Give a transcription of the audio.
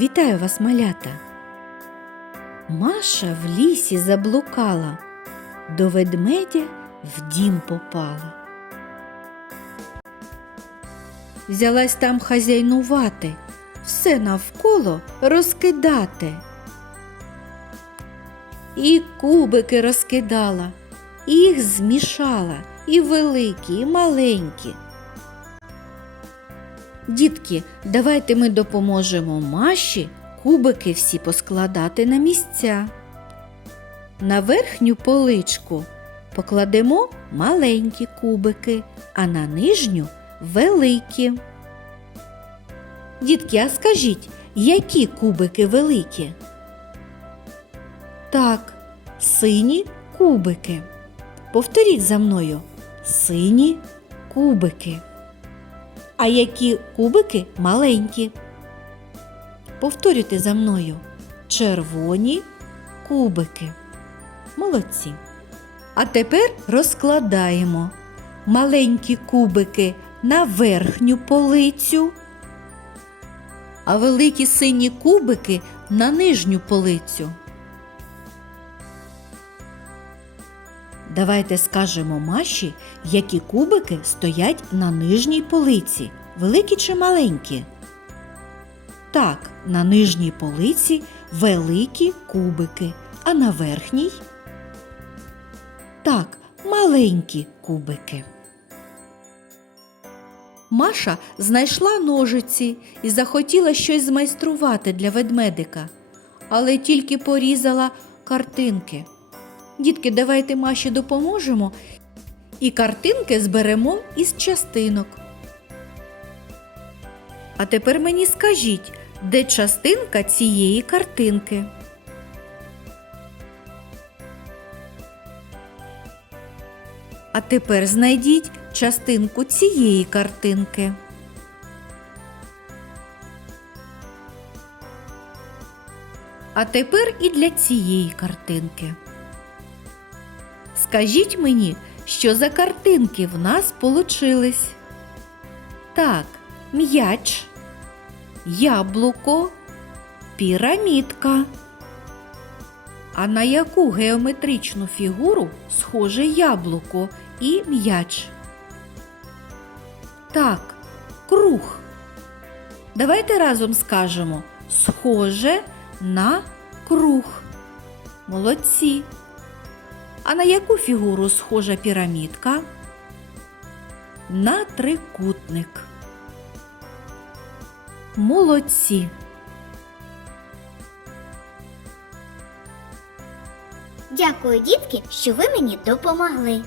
Вітаю вас, малята. Маша в лісі заблукала, до ведмедя в дім попала. Взялась там хазяйнувати, все навколо розкидати. І кубики розкидала, і їх змішала, і великі, і маленькі. Дітки, давайте ми допоможемо Маші кубики всі поскладати на місця. На верхню поличку покладемо маленькі кубики, а на нижню великі. Дітки, а скажіть, які кубики великі? Так, сині кубики. Повторіть за мною сині кубики. А які кубики маленькі? Повторюйте за мною червоні кубики. Молодці. А тепер розкладаємо маленькі кубики на верхню полицю, а великі сині кубики на нижню полицю. Давайте скажемо Маші, які кубики стоять на нижній полиці, великі чи маленькі? Так, на нижній полиці великі кубики, а на верхній? Так, маленькі кубики. Маша знайшла ножиці і захотіла щось змайструвати для ведмедика, але тільки порізала картинки. Дітки, давайте Маші допоможемо і картинки зберемо із частинок. А тепер мені скажіть, де частинка цієї картинки? А тепер знайдіть частинку цієї картинки. А тепер і для цієї картинки. Скажіть мені, що за картинки в нас получились? Так, м'яч, яблуко, пірамідка. А на яку геометричну фігуру схоже яблуко і м'яч? Так, круг. Давайте разом скажемо схоже на круг. Молодці. А на яку фігуру схожа пірамідка? На трикутник. Молодці. Дякую, дітки, що ви мені допомогли.